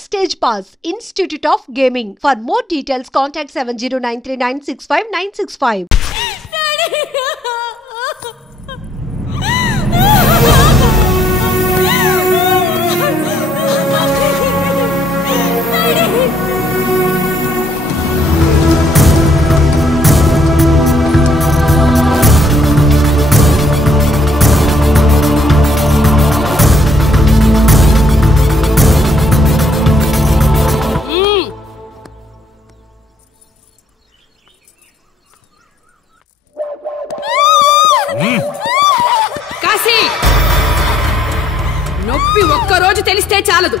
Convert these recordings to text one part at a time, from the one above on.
Backstage Pass, Institute of Gaming. For more details, contact 7093965965. నొప్పి ఒక్కరోజు తెలిస్తే చాలదు.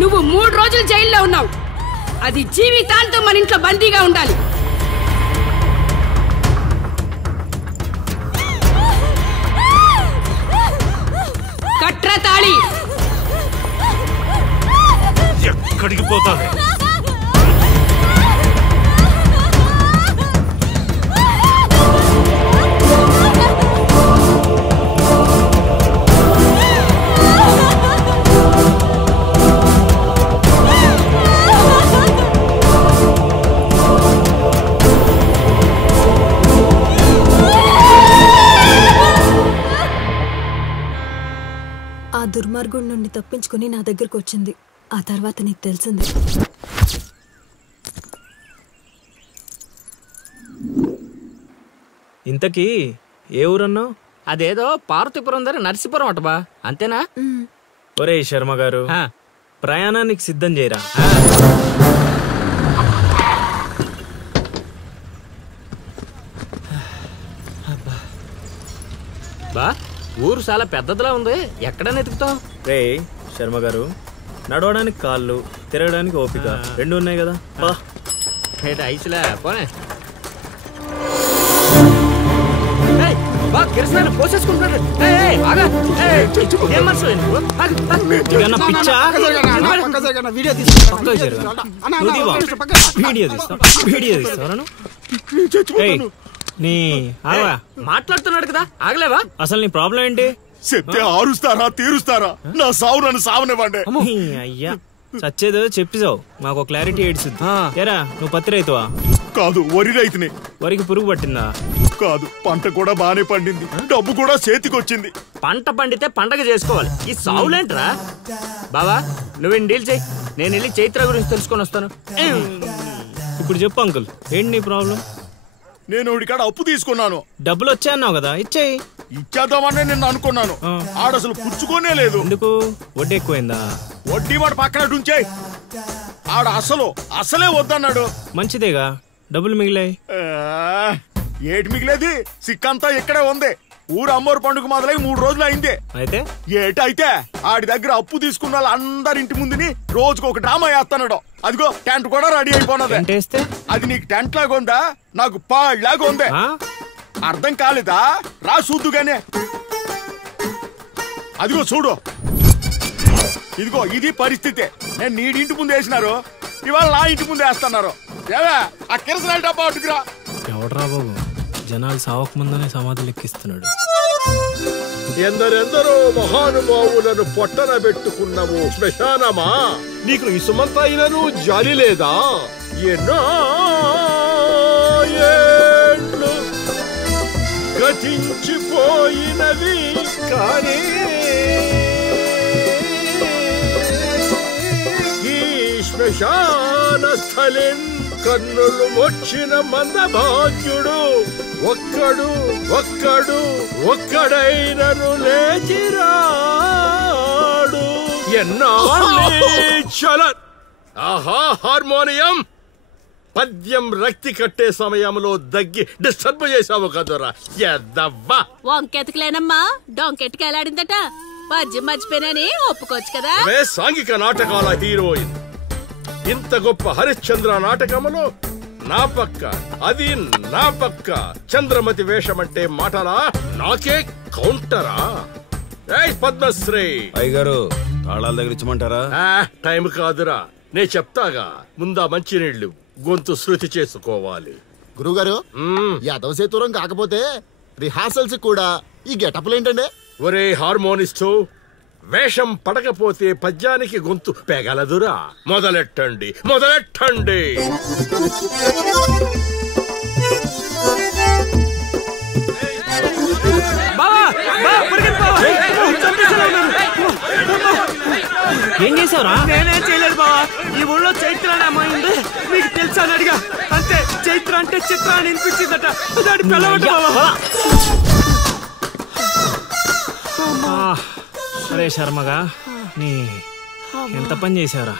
నువ్వు 3 రోజులు జైల్లో ఉన్నావు. అది జీవితాంతం మన ఇంట్లో బందీగా ఉండాలి. కట్రా తాళి. ఎక్కడికి పోతావే? ఆ దుర్మార్గుడి నుండి తప్పించుకుని నా దగ్గరకు వచ్చింది. ఆ తర్వాత నీకు తెలిసింది. ఇంతకీ ఏ ఊరన్నావు? అదేదో పార్వతీపురం దగ్గర నర్సీపురం అటబా, అంతేనా? ఒరే శర్మ గారు, ప్రయాణానికి సిద్ధం చేయరా. బా, ఊరు చాలా పెద్దదిలా ఉంది. ఎక్కడైనా ఎతుకుతాం? రే శర్మ గారు, నడవడానికి కాళ్ళు, తిరగడానికి ఓపిక 2 ఉన్నాయి కదా. ఐసులా పోనే. పోసేసుకుంటున్నాడు. మాట్లాడుతున్నాడు కదా, ఆగలేవా? అసలు నీ ప్రాబ్లం ఏంటి? చెప్తే ఆరుస్తారా తీరుస్తారా? నా సావు నన్ను సావనివ్వండి. అయ్యా చచ్చేదో చెప్పిసావు, మాకు క్లారిటీ ఏడ్చుద్ది. ఏరా నువ్వు పత్తి రైతువా? కాదు, వరి రైతుని. వరికి పురుగు పట్టిందా? కాదు, పంట కూడా బానే పండింది, డబ్బు కూడా చేతికొచ్చింది. పంట పండితే పండగ చేసుకోవాలి. ఈ సావులేంట్రా? బావా నువ్వు డీల్ చెయ్యి, నేను వెళ్ళి చైత్ర గురించి తెలుసుకొని వస్తాను. ఇప్పుడు చెప్పు అంకుల్, ఏంటి నీ ప్రాబ్లం? నేను ఇడికాడ అప్పు తీసుకున్నాను. డబ్బులు వచ్చాయన్నావు కదా, ఇచ్చేయి. ఇచ్చేద్దామని నేను అనుకున్నాను. ఆడసలు పుచ్చుకోనే లేదు. ఎందుకు? వడ్డీ ఎక్కువైందా? వడ్డీ వాడు పక్కన ఉంచాయి. ఆడ అసలే వద్దన్నాడు. మంచిదేగా, డబ్బులు మిగిలాయి. ఏటి మిగిలేది? సిక్కంతా ఇక్కడే ఉంది. ఊరు అమ్మోరు పండుగ మొదలై 3 రోజులు అయింది. అయితే ఏటైతే ఆడి దగ్గర అప్పు తీసుకున్న వాళ్ళందరి ఇంటి ముందుని రోజుకు ఒక డ్రామా వేస్తున్నాడు. అదిగో టెంట్ కూడా రెడీ అయిపోయినది. అది నీకు టెంట్ లాగా ఉందా, నాకు పాళ్ళలాగా ఉంది. అర్థం కాలేదా? రా చూద్దుగానే. అదిగో చూడు, ఇదిగో ఇది పరిస్థితి. నేను నీ ఇంటి ముందు వేసినారు, ఇవాళ నా ఇంటి ముందు వేస్తున్నారు. ఏవే ఆ కిరసనాయిల్ డబ్బా అటుకురా. ఎవడరా బాబు, జనాలు సావక ముందనే సమాధి లెక్కిస్తున్నాడు. ఎందరెందరో మహానుభావులను పొట్టన పెట్టుకున్నావు శ్మశానమా, నీకు ఇసుమంత అయినను జాలి లేదా? ఎన్నో ఏళ్ళు గతించిపోయినవి కానీ ఈ శ్మశాన స్థలిన్ కన్నులు మొచ్చిన మందభాగ్యుడు ఒక్కడైనను లేచిరాడు. ఎన్నాళ్ళ ఆహా హార్మోనియం పద్యం రక్తి కట్టే సమయంలో దగ్గి డిస్టర్బ్ చేసావు కదరా ఎద్దవ్వా. వంకెతకలేనమ్మా, డొంకెట్టుకు ఎలాడిందట. పద్యం మర్చిపోయినని ఒప్పుకోవచ్చు కదా. సాంఘిక నాటకాల హీరోయిన్. ఇంత గొప్ప హరిశ్చంద్ర నాటకములో నా పక్క అది నా పక్క చంద్రమతి వేషమంటే మాటలా? నాకే కౌంటరా? పద్మశ్రీ అయ్యగారు తాళాల దగ్గర ఇచ్చమంటారా? టైం కాదురా, నే చెప్తాగా. ముందా మంచినీళ్లు గొంతు శృతి చేసుకోవాలి. గురువుగారు, యాదవ సేతురం కాకపోతే రిహార్సల్స్ కూడా ఈ గెటప్లు ఏంటండి? ఒరే హార్మోనిస్టు, వేషం పడకపోతే పద్యానికి గొంతు పెగలదురా. మొదలెట్టండి మొదలెట్టండి. ఏం చేసావురా? నేనేం చేయలేదు బావా. ఈ ఊళ్ళో చైత్ర అనే అమ్మాయి ఉంది, మీకు తెలుసా అని అడిగా. అంతే, చైత్ర అంటే చిత్ర అని వినిపించిందట. దాని పిల్లవట బావా. అరే శర్మగా, నీ ఎంత పని చేశారా?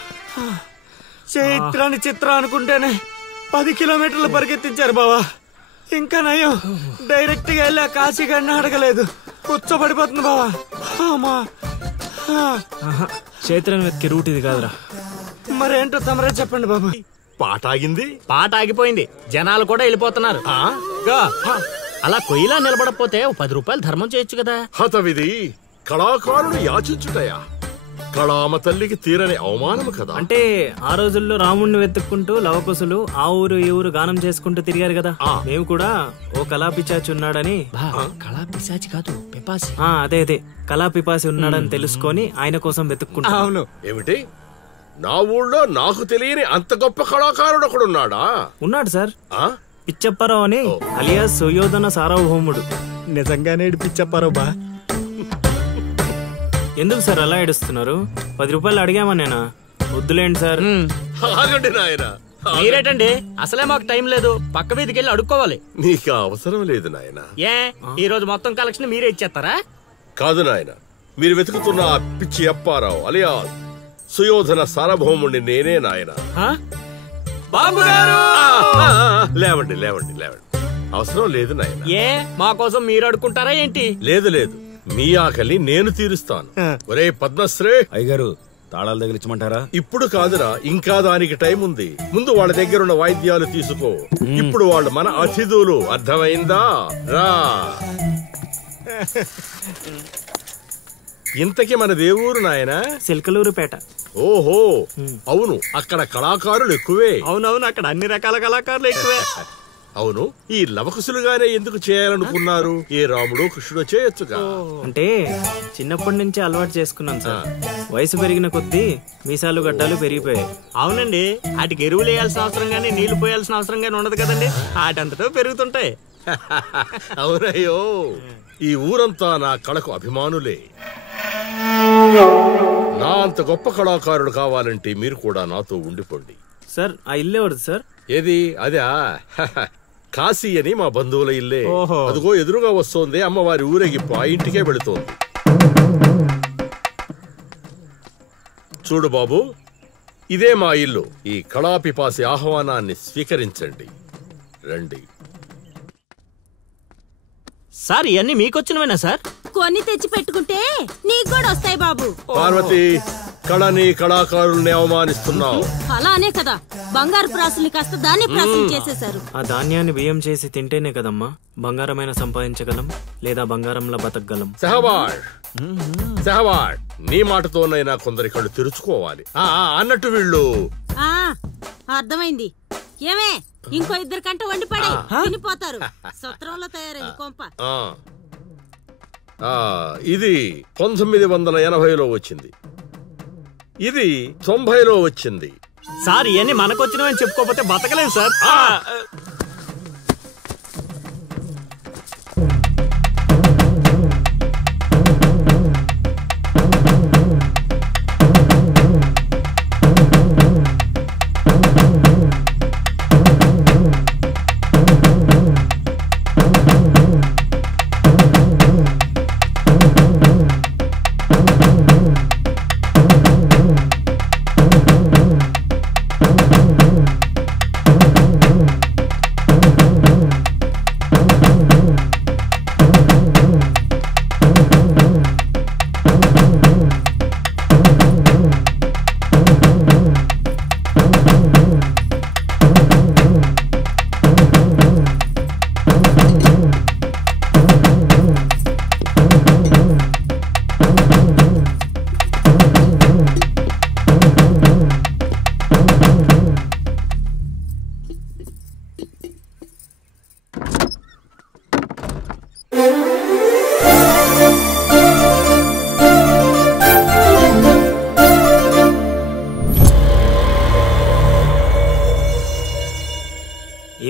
చైత్రాన్ని చిత్ర అనుకుంటేనే 10 కిలోమీటర్లు పరిగెత్తించారు బావా. ఇంకా నయం, డైరెక్ట్ గా వెళ్ళి కాశీగాడిని అడగలేదు. కూర్చోబడిపోతుంది బావా. చైత్రని వెతికి రూట్ ఇది కాదురా. మరేంటో తమరే చెప్పండి బాబు. పాట ఆగింది. పాట ఆగిపోయింది, జనాలు కూడా వెళ్ళిపోతున్నారు. అలా కొయ్యిలా నిలబడపోతే 10 రూపాయలు ధర్మం చేయొచ్చు కదా. హతవిధి కళాకారుడు యాచించుటయా? కళామ తల్లికి తీరని అవమానము కదా. అంటే ఆ రోజుల్లో రాముణ్ణి వెతుక్కుంటూ లవకుశులు ఆ ఊరు ఈ ఊరు గానం చేసుకుంటూ తిరిగారు కదా. మేము కూడా ఓ కళా పిశాచి ఉన్నాడని. కళా పిశాచి కాదు, పిపాసి. అదే కళా పిపాసి ఉన్నాడని తెలుసుకొని ఆయన కోసం వెతుక్కుంటా. అవును. ఏమిటి, నా ఊళ్ళో నాకు తెలియని అంత గొప్ప కళాకారుడు ఒకడున్నాడా? ఉన్నాడు సార్, పిచ్చప్పారావు అని, అలియాస్ సుయోధన సార్వభౌముడు. నిజంగానే పిచ్చప్పారావు బా. ఎందుకు సార్ అలా ఏడుస్తున్నారు? 10 రూపాయలు అడిగామా నేనా? వద్దులేండి సార్. ఆగండి నాయన. మీరేటండి, అసలే మాకు టైం లేదు. పక్క వీధికి వెళ్ళి అడుక్కోవాలి. నీకు అవసరం లేదు నాయన. ఏ, ఈ రోజు మొత్తం కలెక్షన్ మీరే ఇచ్చేస్తారా? కాదు నాయన, మీరు వెతుకుతున్న ఆ పిచ్చి అప్పారావు అలియా సుయోధన సార్వభౌముడిని నేనే నాయన. బాబు గారు, లేవండి లేవండి లేవండి. అవసరం లేదు నాయన. ఏ, మా కోసం మీరు అడుక్కుంటారా ఏంటి? లేదు లేదు, మీ ఆకలి నేను తీరుస్తాను. ఒరే పద్మశ్రీ అయ్యగారు, తాళాలు తగిలించమంటారా? ఇప్పుడు కాదురా, ఇంకా దానికి టైం ఉంది. ముందు వాళ్ళ దగ్గరున్న వాయిద్యాలు తీసుకో. ఇప్పుడు వాళ్ళు మన అతిథులు, అర్థమైందా? రా. ఇంతకీ మన దేవురు నాయన? సిల్కలూరుపేట. ఓహో, అవును, అక్కడ కళాకారులు ఎక్కువే. అవునవును, అక్కడ అన్ని రకాల కళాకారులు ఎక్కువే. అవును, ఈ లవకుశులుగానే ఎందుకు చేయాలనుకున్నారు? ఏ రాముడు కృష్ణుడు చేయొచ్చుగా. అంటే చిన్నప్పటి నుంచి అలవాటు చేసుకున్నాను సార్. వయసు పెరిగిన కొద్దీ మీసాలు గడ్డాలు పెరిగిపోయాయి. అవునండి, వాటికి ఎరువులు వేయాల్సిన అవసరం గానీ నీళ్లు పోయాల్సిన అవసరం గానీ ఉండదు కదండి. వాటంతటో పెరుగుతుంటాయి. అవునయ్యో, ఈ ఊరంతా నా కళకు అభిమానులే. నా అంత గొప్ప కళాకారుడు కావాలంటే మీరు కూడా నాతో ఉండిపోండి. సార్, ఆ ఇల్లే వద్దు సార్. ఏది? అదా, కాశీ అని మా బంధువుల ఇల్లే. అదిగో ఎదురుగా వస్తోంది అమ్మవారి ఊరేగింపు, ఆ ఇంటికే వెళుతోంది. చూడు బాబు, ఇదే మా ఇల్లు. ఈ కళాపిపాసి ఆహ్వానాన్ని స్వీకరించండి. రండి. సార్, ఇవన్నీ మీకొచ్చినవేనా సార్? కొన్ని తెచ్చి పెట్టుకుంటే నీకు కూడా వస్తాయి బాబు. పార్వతి, కళని కళాకారుల్ని అవమానిస్తున్నావు. అలానే కదా, బంగారు ప్రాసుల్ని కాస్త ధాన్య ప్రాసులు చేసేశారు. ఆ ధాన్యాన్ని బియ్యం చేసి తింటేనే కదమ్మా బంగారమైన సంపాదించగలం, లేదా బంగారంలో బతకగలం. సెహవాడ్, సెహవాడ్, నీ మాటతోనైనా కొందరి కళ్ళు తెరుచుకోవాలి. అన్నట్టు వీళ్ళు. అర్థమైంది. ఏమే, ఇంకో 2 కంట వండి పడే తినిపోతారు. సత్రంలో తయారైంది కొంప. ఇది 1980లో వచ్చింది, ఇది 90లో వచ్చింది. సార్, ఇవన్నీ మనకొచ్చినవని చెప్పుకోకపోతే బతకలేదు సార్.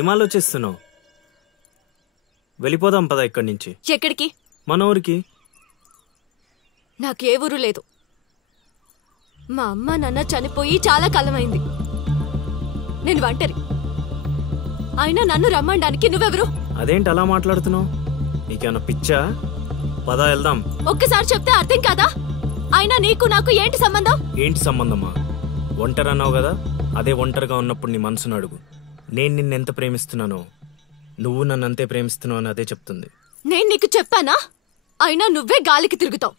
ఏం ఆలోచిస్తున్నావు? వెళ్ళిపోదాం పద ఇక్కడి నుంచి. ఎక్కడికి? మన ఊరికి. నాకే ఊరు లేదు. మా అమ్మ నాన్న చనిపోయి చాలా కాలమైంది. నేను ఒంటరి. అయినా నన్ను రమ్మడానికి నువ్వెవరు? అదేంటి అలా మాట్లాడుతున్నావు? నీకేమన్నా పిచ్చా? పద వెళ్దాం. ఒక్కసారి చెప్తే అర్థం కాదా? అయినా నీకు నాకు ఏంటి సంబంధం? ఏంటి సంబంధమా? ఒంటరి అన్నావు కదా, అదే ఒంటరిగా ఉన్నప్పుడు నీ మనసును అడుగు. నేను నిన్నెంత ప్రేమిస్తున్నానో నువ్వు నన్ను అంతే ప్రేమిస్తున్నావు అని అదే చెప్తుంది. నేను నీకు చెప్పానా? అయినా నువ్వే గాలికి తిరుగుతావు.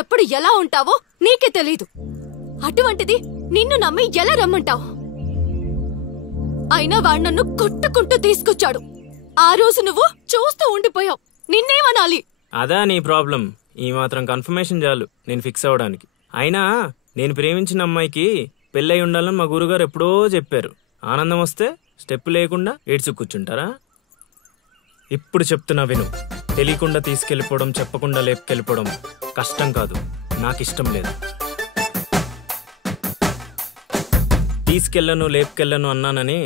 ఎప్పుడు ఎలా ఉంటావో నీకే తెలీదు. అటువంటిది నిన్ను నమ్మి ఎలా రమ్మంటావు? అయినా వాడు నన్ను కొట్టుకుంటూ తీసుకొచ్చాడు. ఆ రోజు నువ్వు చూస్తూ ఉండిపోయావు. నిన్నేమనాలి? అదా నీ ప్రాబ్లం? ఈ మాత్రం కన్ఫర్మేషన్ చాలు నేను ఫిక్స్ అవ్వడానికి. అయినా నేను ప్రేమించిన అమ్మాయికి పెళ్ళై ఉండాలని మా గురుగారు ఎప్పుడో చెప్పారు. ఆనందం వస్తే స్టెప్ లేకుండా ఏడ్చి కూర్చుంటారా? ఇప్పుడు చెప్తున్నా విను. తెలియకుండా తీసుకెళ్ళిపోవడం, చెప్పకుండా లేపుకెళ్ళిపోవడం కష్టం కాదు, నాకిష్టం లేదు. తీసుకెళ్ళను లేపుకెళ్ళను అన్నానని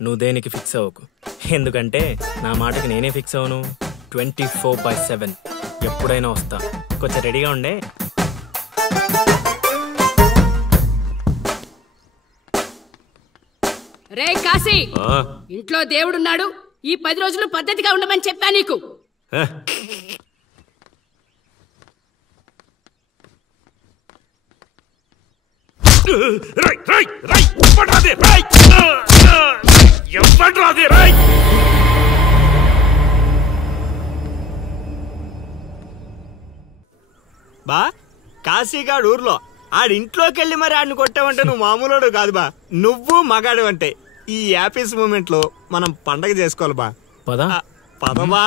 నువ్వు దేనికి ఫిక్స్ అవ్వకు. ఎందుకంటే నా మాటకి నేనే ఫిక్స్ అవను. 24/7 ఎప్పుడైనా వస్తా. కొంచెం రెడీగా ఉండే. రే కాశీ, ఇంట్లో దేవుడున్నాడు. ఈ 10 రోజులు పద్ధతిగా ఉండమని చెప్పా నీకు. బా కాశీగాడు ఊర్లో ఆడింట్లోకి వెళ్ళి మరి ఆడిని కొట్టావంటే నువ్వు మామూలుడు కాదు బా. నువ్వు మగాడు అంటే ఈ హ్యాపీస్ మూమెంట్ లో మనం పండగ చేసుకోవాలి బా. పద పదవా.